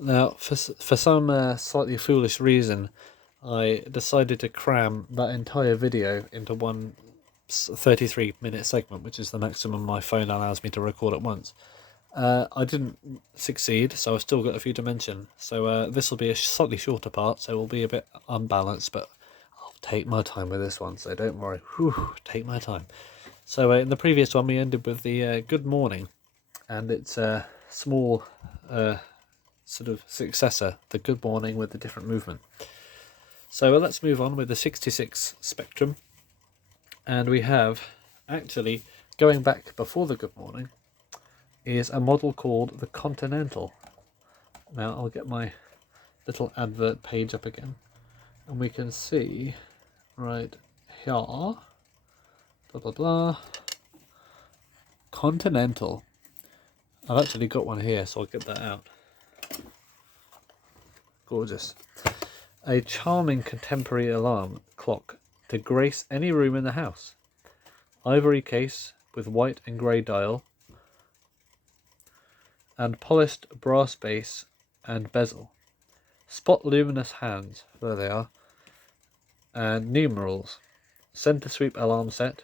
Now, for some slightly foolish reason, I decided to cram that entire video into one 33-minute segment, which is the maximum my phone allows me to record at once. I didn't succeed, so I've still got a few to mention. So this will be a slightly shorter part, so it will be a bit unbalanced, but I'll take my time with this one, so don't worry. Whew, take my time. So in the previous one, we ended with the good morning, and its small sort of successor, the good morning with the different movement. So let's move on with the 66 Spectrum, and we have, actually, going back before the good morning, is a model called the Continental. Now I'll get my little advert page up again, and we can see right here, blah blah blah, Continental. I've actually got one here, so I'll get that out. Gorgeous. A charming contemporary alarm clock to grace any room in the house. Ivory case with white and grey dial, and polished brass base and bezel. Spot luminous hands, there they are, and numerals. Centre sweep alarm set.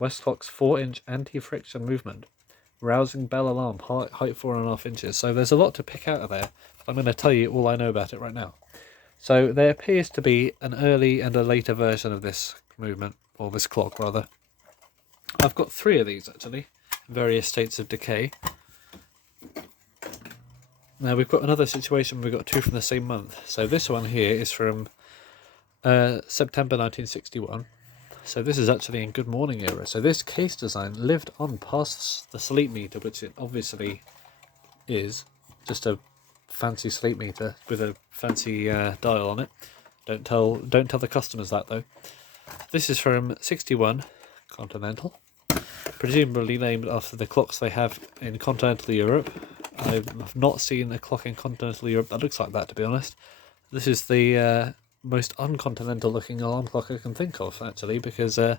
Westclox 4-inch anti-friction movement. Rousing bell alarm, height 4.5 inches. So there's a lot to pick out of there. I'm going to tell you all I know about it right now. So there appears to be an early and a later version of this movement, or this clock rather. I've got 3 of these actually, in various states of decay. Now we've got another situation, we've got 2 from the same month. So this one here is from September 1961. So this is actually in good morning era. So this case design lived on past the sleep meter, which it obviously is, just a fancy sleep meter with a fancy dial on it. Don't tell the customers that though. This is from 61, Continental, presumably named after the clocks they have in continental Europe. I've not seen a clock in continental Europe that looks like that, to be honest. This is the most uncontinental looking alarm clock I can think of, actually, because I'll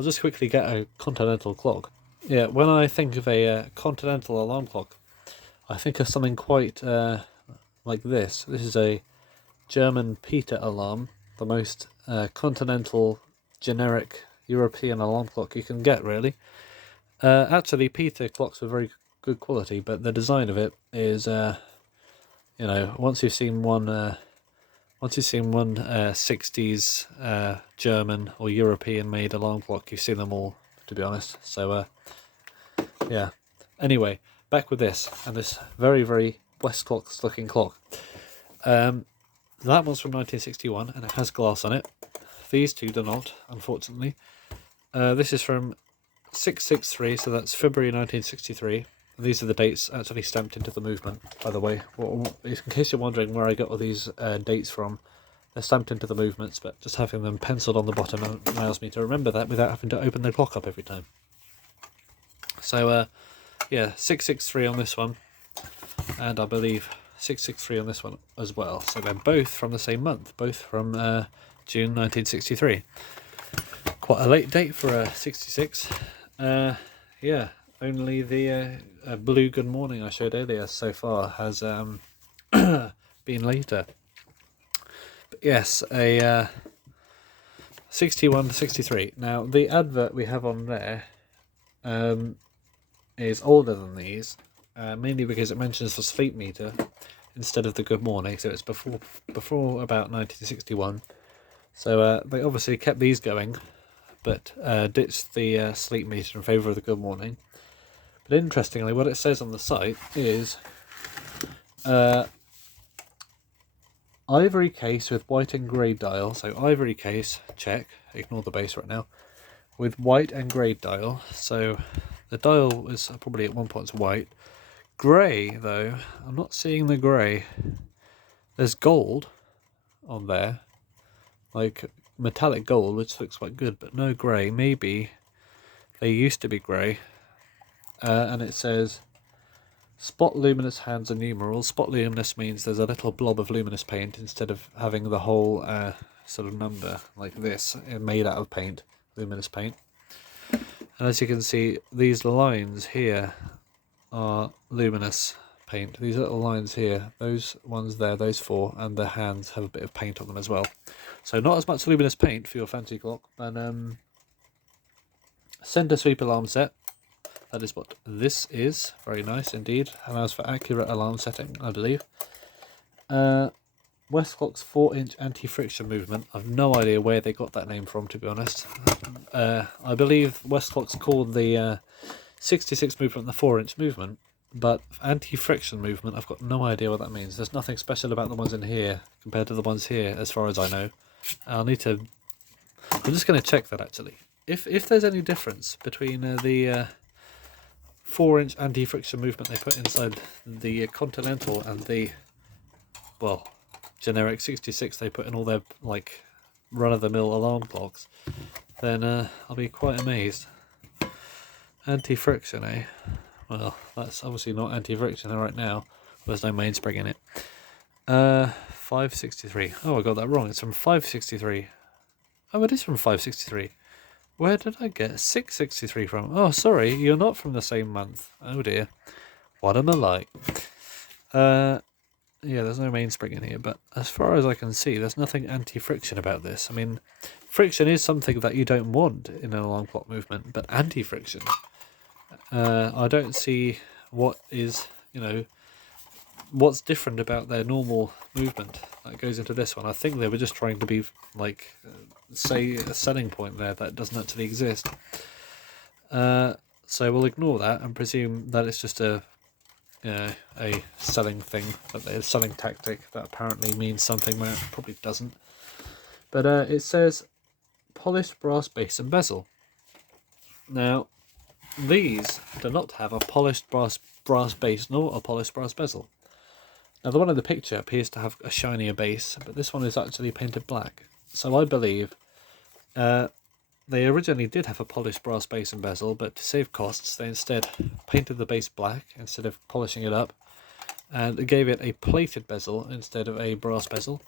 just quickly get a continental clock. Yeah, when I think of a continental alarm clock, I think of something quite like this. This is a German Peter alarm, the most continental, generic European alarm clock you can get, really. Actually, Peter clocks are very good quality, but the design of it is, you know, once you've seen one 60s German or European made alarm clock, you've seen them all, to be honest. So yeah, anyway, back with this, and this very, very Westclox looking clock. That one's from 1961 and it has glass on it. These two do not, unfortunately. This is from 663, so that's February 1963. These are the dates actually stamped into the movement, by the way. In case you're wondering where I got all these dates from, they're stamped into the movements, but just having them penciled on the bottom allows me to remember that without having to open the clock up every time. So, yeah, 663 on this one, and I believe 663 on this one as well. So they're both from the same month, both from June 1963. Quite a late date for a 66. Yeah, only the blue good morning I showed earlier so far has been later. But yes, a 61 to 63. Now the advert we have on there is older than these, mainly because it mentions the sleep meter instead of the good morning, so it's before about 1961. So they obviously kept these going, but ditched the sleep meter in favour of the good morning. But interestingly, what it says on the site is ivory case with white and grey dial. So ivory case, check, ignore the base right now, with white and grey dial. So the dial was probably at one point white. Grey, though, I'm not seeing the grey. There's gold on there, like metallic gold, which looks quite good, but no grey. Maybe they used to be grey. And it says spot luminous hands and numerals. Spot luminous means there's a little blob of luminous paint instead of having the whole sort of number like this made out of paint, luminous paint. And as you can see, these lines here are luminous paint. These little lines here, those ones there, those 4, and the hands have a bit of paint on them as well. So not as much luminous paint for your fancy clock, but centre sweep alarm set. That is what this is. Very nice indeed. Allows for accurate alarm setting, I believe. Westclox 4-inch anti-friction movement. I've no idea where they got that name from, to be honest. I believe Westclox called the 66 movement the 4-inch movement, but anti-friction movement, I've got no idea what that means. There's nothing special about the ones in here compared to the ones here, as far as I know. I'm just going to check that actually. If there's any difference between the 4-inch anti-friction movement they put inside the Continental and the, well, generic 66 they put in all their like run-of-the-mill alarm clocks, then I'll be quite amazed. Anti-friction, eh? Well, that's obviously not anti-friction right now. There's no mainspring in it. 563. Oh, I got that wrong. It's from 563. Oh, it is from 563. Where did I get 663 from? Oh, sorry, you're not from the same month. Oh dear. What am I like? Yeah, there's no mainspring in here, but as far as I can see, there's nothing anti-friction about this. I mean, friction is something that you don't want in an alarm clock movement, but anti-friction, I don't see what is, what's different about their normal movement that goes into this one. I think they were just trying to be, like, say a selling point there that doesn't actually exist. So we'll ignore that and presume that it's just a selling thing, but a selling tactic that apparently means something where it probably doesn't. But it says polished brass base and bezel. Now, these do not have a polished brass base nor a polished brass bezel. Now, the one in the picture appears to have a shinier base, but this one is actually painted black. So I believe they originally did have a polished brass base and bezel, but to save costs, they instead painted the base black instead of polishing it up, and gave it a plated bezel instead of a brass bezel.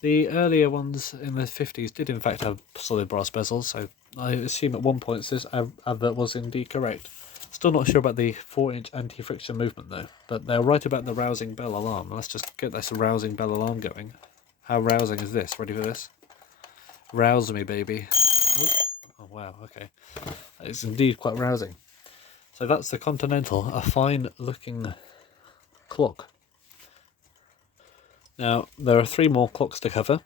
The earlier ones in the 50s did in fact have solid brass bezels, so I assume at one point this advert was indeed correct. Still not sure about the 4-inch anti-friction movement though, but they're right about the rousing bell alarm. Let's just get this rousing bell alarm going. How rousing is this? Ready for this? Rouse me, baby. Oh wow, okay. It's indeed quite rousing. So that's the Continental, a fine looking clock. Now, there are 3 more clocks to cover,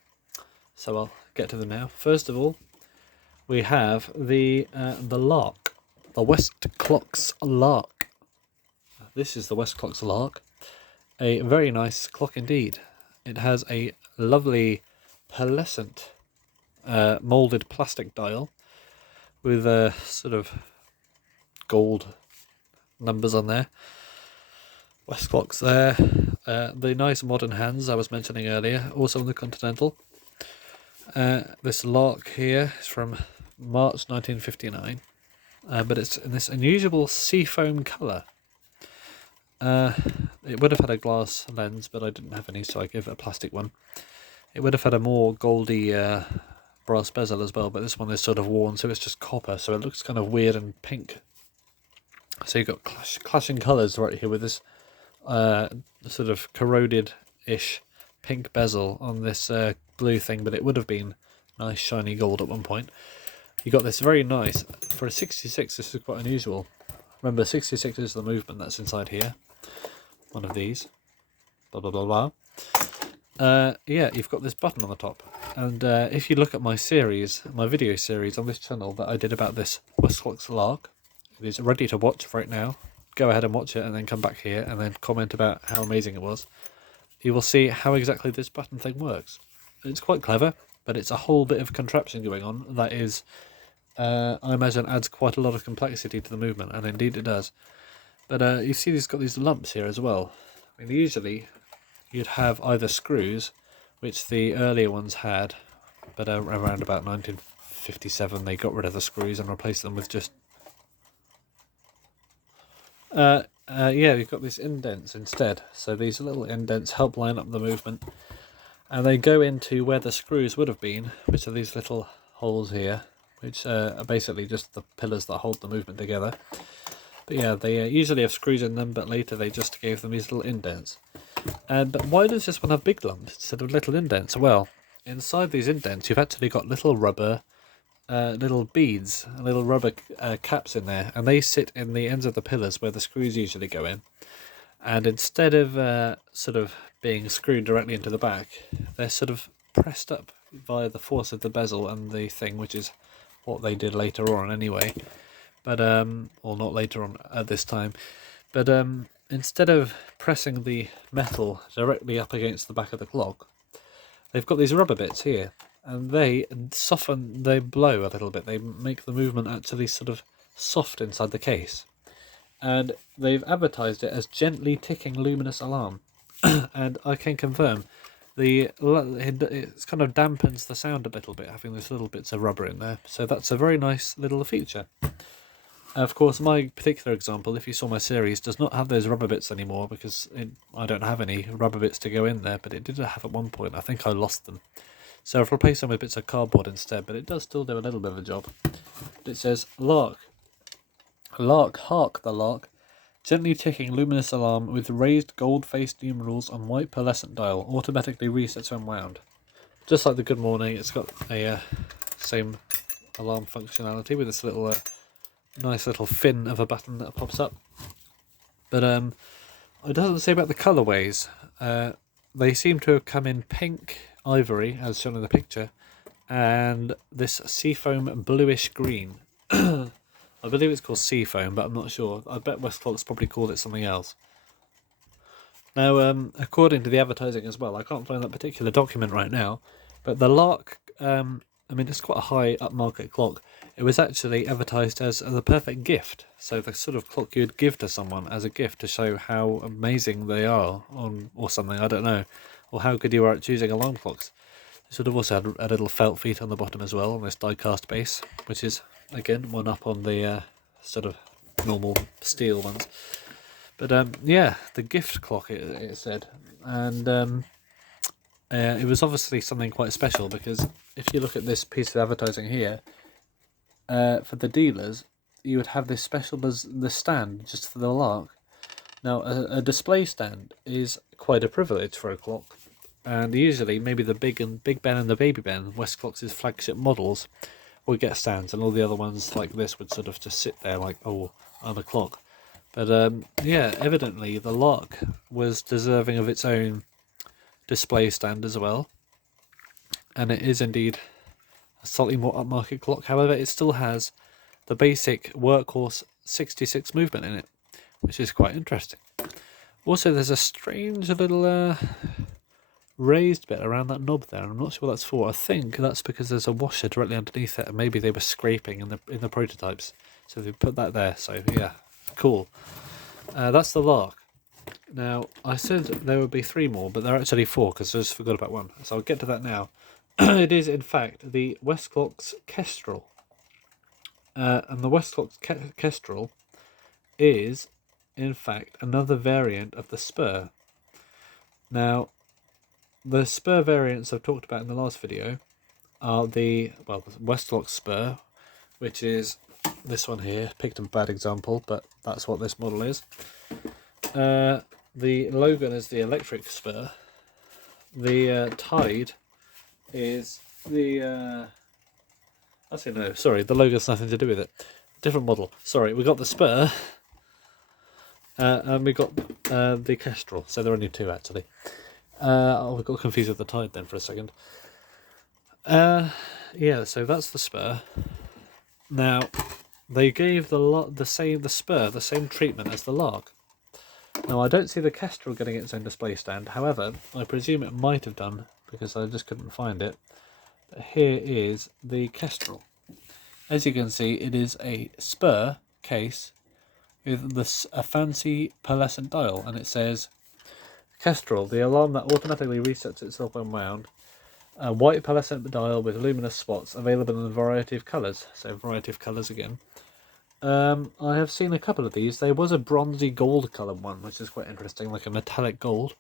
so I'll get to them now. First of all, we have the Lark, the Westclox Lark. This is the Westclox Lark, a very nice clock indeed. It has a lovely pearlescent moulded plastic dial with sort of gold numbers on there. Westclox there. The nice modern hands I was mentioning earlier, also on the Continental. This Lark here is from March 1959, but it's in this unusual seafoam colour. It would have had a glass lens, but I didn't have any, so I gave it a plastic one. It would have had a more goldy brass bezel as well, but this one is sort of worn, so it's just copper, so it looks kind of weird and pink. So you've got clashing colours right here with this sort of corroded-ish pink bezel on this blue thing, but it would have been nice shiny gold at one point. You got this very nice, for a 66 this is quite unusual. Remember, 66 is the movement that's inside here. One of these. Blah blah blah blah. Yeah, you've got this button on the top, and if you look at my series, my video series on this channel that I did about this Westclox Lark, it is ready to watch right now. Go ahead and watch it and then come back here and then comment about how amazing it was. You will see how exactly this button thing works. It's quite clever, but it's a whole bit of contraption going on that is, I imagine, adds quite a lot of complexity to the movement, and indeed it does. But you see it's got these lumps here as well. I mean, usually you'd have either screws, which the earlier ones had, but around about 1957 they got rid of the screws and replaced them with just yeah, you've got these indents instead. So these little indents help line up the movement, and they go into where the screws would have been, which are these little holes here, which are basically just the pillars that hold the movement together. But yeah, they usually have screws in them, but later they just gave them these little indents. But why does this one have big lumps instead of little indents? Well, inside these indents you've actually got little rubber little beads, little rubber caps in there, and they sit in the ends of the pillars where the screws usually go in. And instead of sort of being screwed directly into the back, they're sort of pressed up via the force of the bezel and the thing, which is what they did later on anyway. But or not later on at this time. But instead of pressing the metal directly up against the back of the clock, they've got these rubber bits here, and they soften, they blow a little bit. They make the movement actually sort of soft inside the case. And they've advertised it as gently ticking luminous alarm. And I can confirm, it kind of dampens the sound a little bit, having these little bits of rubber in there. So that's a very nice little feature. Of course, my particular example, if you saw my series, does not have those rubber bits anymore because I don't have any rubber bits to go in there, but it did have at one point. I think I lost them. So I've replaced them with bits of cardboard instead, but it does still do a little bit of a job. It says, lark, hark the lark, gently ticking luminous alarm with raised gold-faced numerals on white pearlescent dial, automatically resets when wound. Just like the good morning, it's got a same alarm functionality with this little nice little fin of a button that pops up. But it doesn't say about the colourways. They seem to have come in pink, ivory, as shown in the picture, and this seafoam bluish green. I believe it's called seafoam, but I'm not sure. I bet Westclox probably called it something else. Now, according to the advertising as well, I can't find that particular document right now, but the Lark, I mean, it's quite a high upmarket clock. It was actually advertised as the perfect gift. So the sort of clock you'd give to someone as a gift to show how amazing they are, or something, I don't know, or how good you are at choosing alarm clocks. It sort of also had a little felt feet on the bottom as well, on this die-cast base, which is, again, one up on the sort of normal steel ones. But yeah, the gift clock, it said. And it was obviously something quite special, because if you look at this piece of advertising here, for the dealers, you would have this special as the stand just for the Lark. Now, a display stand is quite a privilege for a clock, and usually maybe the Big Ben and the Baby Ben, Westclox's flagship models, would get stands, and all the other ones like this would sort of just sit there like, oh, I'm a clock. But yeah, evidently the Lark was deserving of its own display stand as well, and it is indeed a slightly more upmarket clock. However, it still has the basic Workhorse 66 movement in it, which is quite interesting. Also, there's a strange little raised bit around that knob there. I'm not sure what that's for. I think that's because there's a washer directly underneath it, and maybe they were scraping in the prototypes, so they put that there. So yeah, cool. That's the Lark. Now, I said there would be 3 more, but there are actually 4 because I just forgot about one. So I'll get to that now. It is, in fact, the Westclox Kestrel. And the Westclox Kestrel is, in fact, another variant of the Spur. Now, the Spur variants I've talked about in the last video are the Westclox Spur, which is this one here. Picked a bad example, but that's what this model is. The Logan is the electric Spur. The Tide is the... Actually, no, sorry, the Logan's nothing to do with it. Different model. Sorry, we got the Spur, and we got the Kestrel, so there are only 2 actually. We got confused with the Tide then for a second. Yeah, so that's the Spur. Now, they gave the Spur the same treatment as the Lark. Now, I don't see the Kestrel getting its own display stand. However, I presume it might have done, because I just couldn't find it. But here is the Kestrel. As you can see, it is a Spur case with a fancy pearlescent dial, and it says, Kestrel, the alarm that automatically resets itself when wound. A white pearlescent dial with luminous spots, available in a variety of colours. So, variety of colours again. I have seen a couple of these. There was a bronzy gold coloured one, which is quite interesting, like a metallic gold.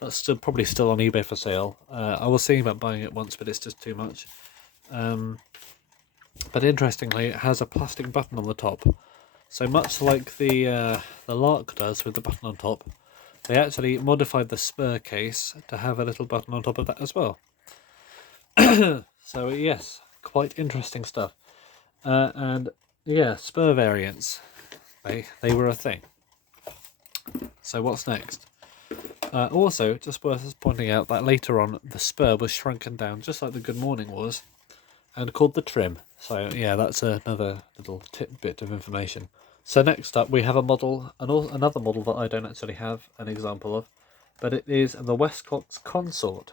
That's probably still on eBay for sale. I was thinking about buying it once, but it's just too much. But interestingly, it has a plastic button on the top, So much like the Lark does with the button on top, they actually modified the spur case to have a little button on top of that as well. So yes, quite interesting stuff. And yeah, spur variants, they were a thing. So what's next? Also, just worth pointing out that later on the spur was shrunken down just like the Good Morning was, and called the Trim. So yeah, that's another little bit of information. So next up we have a model, another model that I don't actually have an example of, but it is the Westclox Consort.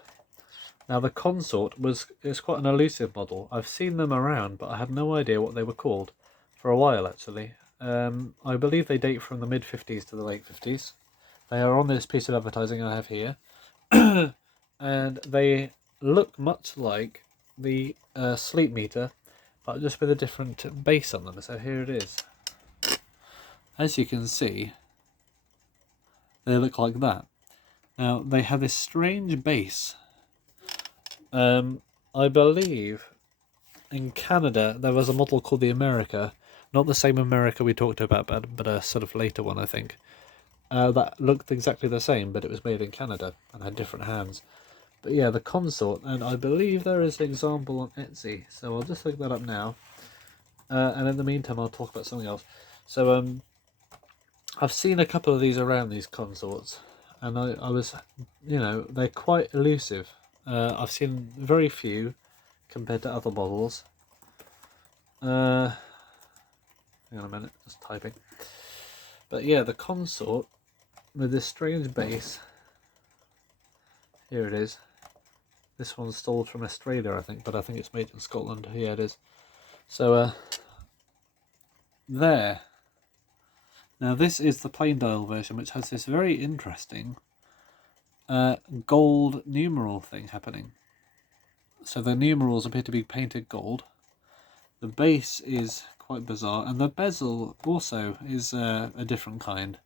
Now the Consort is quite an elusive model. I've seen them around, but I had no idea what they were called for a while actually. I believe they date from the mid-50s to the late 50s. They are on this piece of advertising I have here, and they look much like the sleep meter, but just with a different base on them. So here it is. As you can see, they look like that. Now they have this strange base. I believe in Canada there was a model called the America, not the same America we talked about, but a sort of later one, I think. That looked exactly the same, but it was made in Canada and had different hands. But yeah, the Consort, and I believe there is an example on Etsy, so I'll just look that up now. And in the meantime, I'll talk about something else. So I've seen a couple of these around, these Consorts, and I was, they're quite elusive. I've seen very few compared to other models. Hang on a minute, just typing. But yeah, the Consort with this strange base. Here it is. This one's stole from Australia, I think, but I think it's made in Scotland. Yeah, it is. So there. Now this is the plain dial version, which has this very interesting gold numeral thing happening. So the numerals appear to be painted gold. The base is quite bizarre, and the bezel also is a different kind.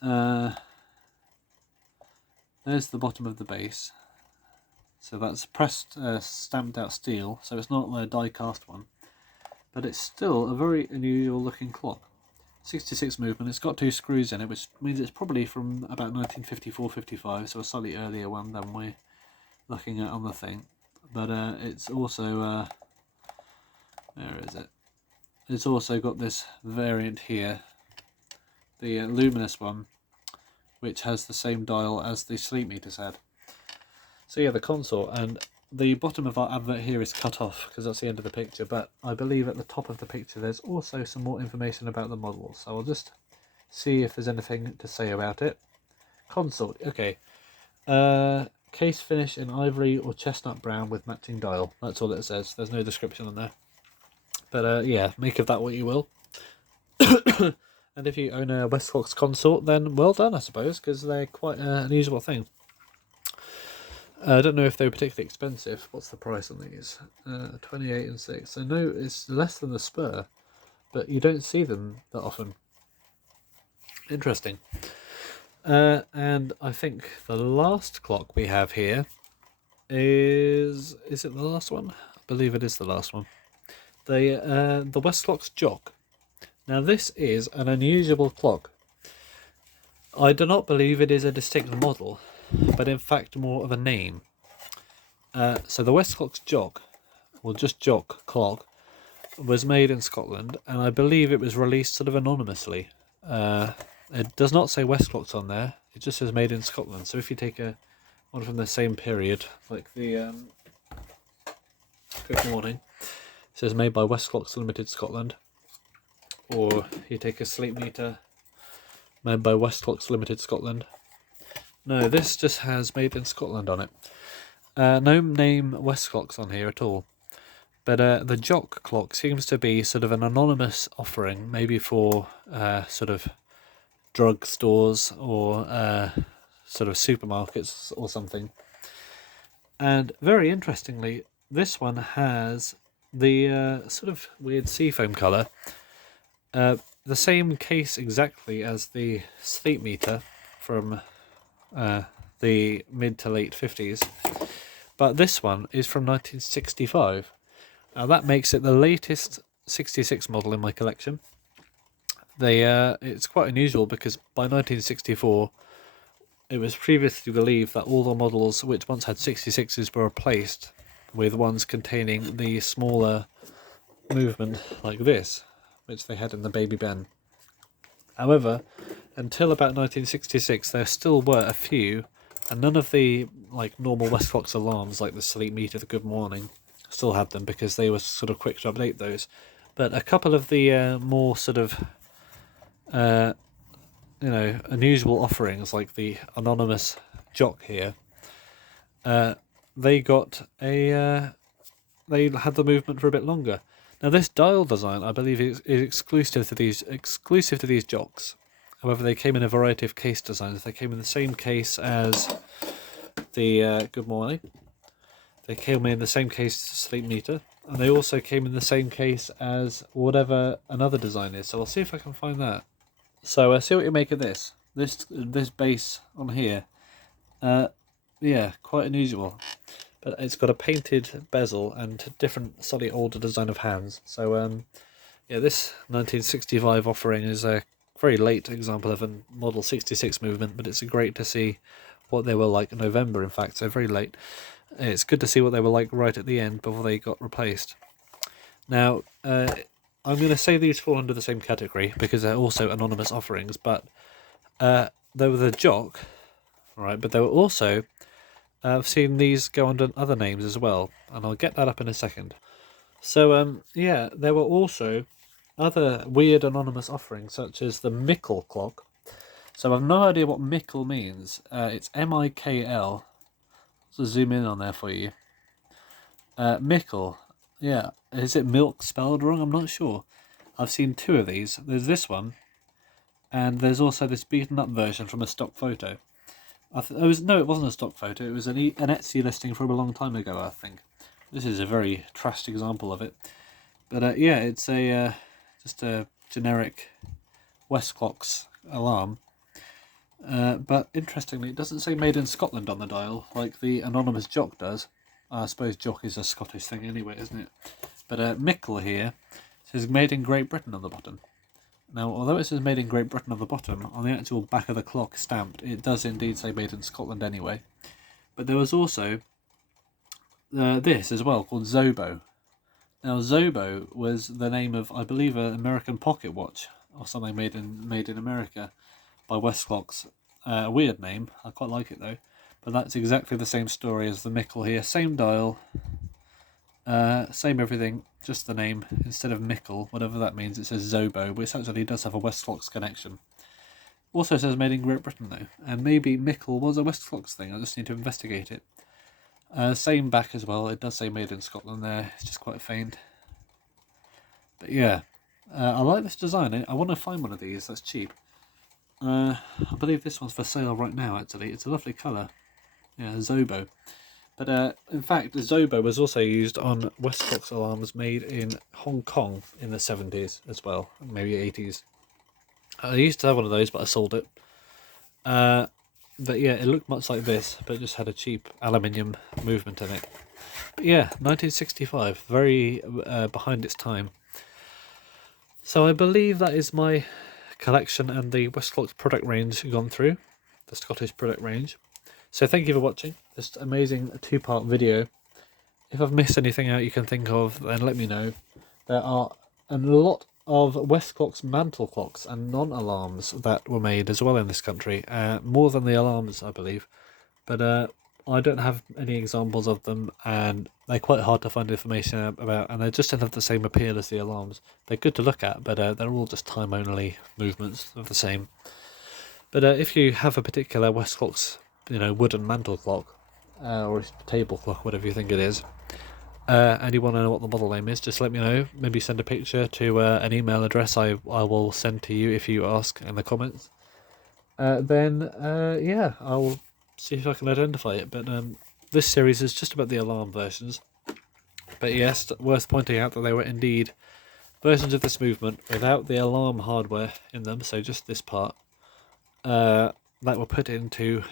There's the bottom of the base. So that's pressed, stamped out steel, so it's not a die cast one. But it's still a very unusual looking clock. 66 movement, it's got 2 screws in it, which means it's probably from about 1954-55, so a slightly earlier one than we're looking at on the thing. But it's also, where is it? It's also got this variant here, the luminous one, which has the same dial as the sleep meters had. So yeah, the Consort, and the bottom of our advert here is cut off because that's the end of the picture, but I believe at the top of the picture there's also some more information about the model, so I'll just see if there's anything to say about it. Consort, okay. Case finish in ivory or chestnut brown with matching dial. That's all it says. There's no description on there. But yeah, make of that what you will. And if you own a Westclox Consort, then well done, I suppose, because they're quite an unusual thing. I don't know if they were particularly expensive. What's the price on these? 28 and 6. So no, it's less than the Spur, but you don't see them that often. Interesting. And I think the last clock we have here is it the last one? I believe it is the last one. The Westclox Jock. Now this is an unusual clock. I do not believe it is a distinct model, but in fact more of a name. So the Westclox Jock, or just Jock clock, was made in Scotland, and I believe it was released sort of anonymously. It does not say Westclox on there, it just says made in Scotland. So if you take one from the same period, like the Good Morning, it says made by Westclox Limited Scotland, or you take a sleep meter made by Westclox Limited Scotland. No, this just has made in Scotland on it. No name Westclox on here at all. But the Jock clock seems to be sort of an anonymous offering, maybe for sort of drug stores or sort of supermarkets or something. And very interestingly, this one has the sort of weird seafoam colour. The same case exactly as the sleep meter from the mid to late 50s. But this one is from 1965. Now that makes it the latest 66 model in my collection. it's quite unusual because by 1964 it was previously believed that all the models which once had 66s were replaced with ones containing the smaller movement like this, which they had in the Baby Ben. However, until about 1966 there still were a few, and none of the like normal Westclox alarms like the sleep meter, the good morning, still had them because they were sort of quick to update those. But a couple of the more sort of unusual offerings like the anonymous jock here, they got they had the movement for a bit longer. Now this dial design, I believe, is exclusive to these jocks. However, they came in a variety of case designs. They came in the same case as the good morning. They came in the same case as the sleep meter, and they also came in the same case as whatever another design is. So I'll see if I can find that. So see what you make of this. This base on here. Yeah, quite unusual. But it's got a painted bezel and different, slightly older design of hands. So yeah, this 1965 offering is a very late example of a Model 66 movement, but it's great to see what they were like in November, in fact, so very late. It's good to see what they were like right at the end before they got replaced. Now, I'm going to say these fall under the same category because they're also anonymous offerings, but they were the jock, right? But they were also, I've seen these go under other names as well, and I'll get that up in a second. So, yeah, there were also other weird anonymous offerings, such as the Mickle clock. So I've no idea what Mickle means. It's M-I-K-L. So zoom in on there for you. Mickle. Yeah. Is it milk spelled wrong? I'm not sure. I've seen two of these. There's this one, and there's also this beaten up version from a stock photo. No, it wasn't a stock photo. It was an Etsy listing from a long time ago, I think. This is a very trashed example of it. But yeah, it's a just a generic Westclox alarm. But interestingly, it doesn't say made in Scotland on the dial, like the anonymous jock does. I suppose jock is a Scottish thing anyway, isn't it? But Mickle here says made in Great Britain on the bottom. Now, although it says made in Great Britain on the bottom, on the actual back of the clock stamped, it does indeed say made in Scotland anyway. But there was also this as well, called Zobo. Now, Zobo was the name of, I believe, an American pocket watch, or something made in America by Westclox. A weird name, I quite like it though. But that's exactly the same story as the Mickle here. Same dial, same everything, just the name. Instead of Mickle, whatever that means, it says Zobo, which actually does have a Westclox connection. Also says made in Great Britain though, and maybe Mickle was a Westclox thing, I just need to investigate it. Same back as well, it does say made in Scotland there, it's just quite faint. But yeah, I like this design. I want to find one of these that's cheap. I believe this one's for sale right now actually, it's a lovely colour. Yeah, Zobo. But in fact, Zobo was also used on Westclox alarms made in Hong Kong in the 70s as well, maybe 80s. I used to have one of those, but I sold it. But yeah, it looked much like this, but it just had a cheap aluminium movement in it. But yeah, 1965, very behind its time. So I believe that is my collection and the Westclox product range gone through, the Scottish product range. So thank you for watching this amazing two-part video. If I've missed anything out you can think of, then let me know. There are a lot of Westclox mantle clocks and non-alarms that were made as well in this country, more than the alarms I believe, but I don't have any examples of them and they're quite hard to find information about, and they just don't have the same appeal as the alarms. They're good to look at, but they're all just time-only movements of the same. But if you have a particular Westclox, wooden mantle clock, or table clock, whatever you think it is, and you want to know what the model name is, just let me know. Maybe send a picture to an email address I will send to you if you ask in the comments. Then yeah, I'll see if I can identify it. But this series is just about the alarm versions. But yes, worth pointing out that they were indeed versions of this movement without the alarm hardware in them, so just this part, that were put into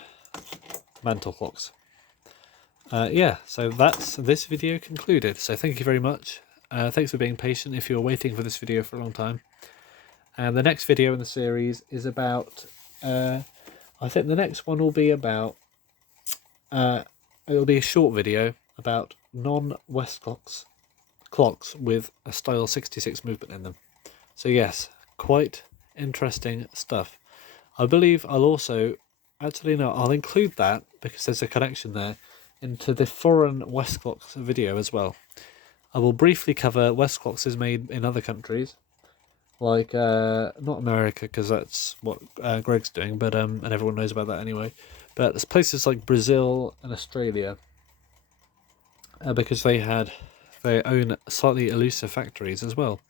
mantle clocks. Yeah, so that's this video concluded. So thank you very much. Thanks for being patient if you were waiting for this video for a long time. And the next video in the series is about, I think the next one will be about, it'll be a short video about non-Westclox clocks with a style 66 movement in them. So yes, quite interesting stuff. I believe I'll also, actually no, I'll include that, because there's a connection there, into the foreign Westclox video as well. I will briefly cover Westcloxes made in other countries, like not America, because that's what Greg's doing, but and everyone knows about that anyway. But there's places like Brazil and Australia, because they had their own slightly elusive factories as well.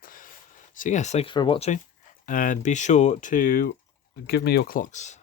So yes, thank you for watching, and be sure to give me your clocks